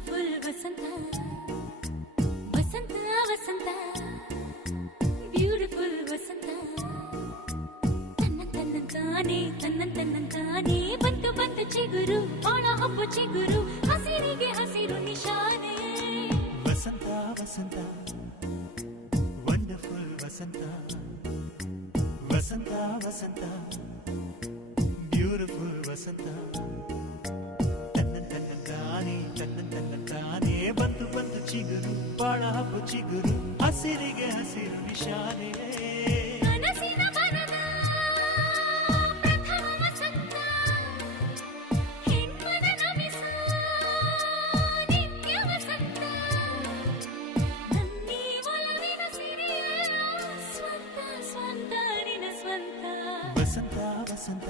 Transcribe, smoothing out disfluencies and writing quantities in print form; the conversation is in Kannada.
ಬ್ಯೂಟಿಫುಲ್ ವಸಂತ ವಸಂತ ವಸಂತ ಬ್ಯೂಟಿಫುಲ್ ವಸಂತ ತನ್ನಂತಾನೆ ಬಂತು ಬಂತು ಚಿಗುರು ಒಣ ಹಬ್ಬ ಚಿಗುರು ಹಸಿರಿಗೆ ಹಸಿರು ನಿಶಾನೆ ವಸಂತ ವಸಂತ ವಂಡರ್ಫುಲ್ ವಸಂತ ವಸಂತ ವಸಂತ ಬ್ಯೂಟಿಫುಲ್ ವಸಂತ ತನ್ನಂತಾನೆ ಬಂತು ಬಂತು ಚಿಗುರು ಒಣ ಹಬ್ಬ ಚಿಗುರು ಹಸಿರಿಗೆ ಹಸಿರು ನಿಶಾನೆ ಕನಸಿನ ಬನದ ಪ್ರಥಮ ವಸಂತ ಹೆಣ್ಮನ ನಮಿಸ ನಿತ್ಯ ವಸಂತ ನನ್ನಿ ಒಲವಿನ ಸಿರಿಯ ಸ್ವಂತ ಸ್ವಂತ ನಿನ ಸ್ವಂತ ವಸಂತ ವಸಂತ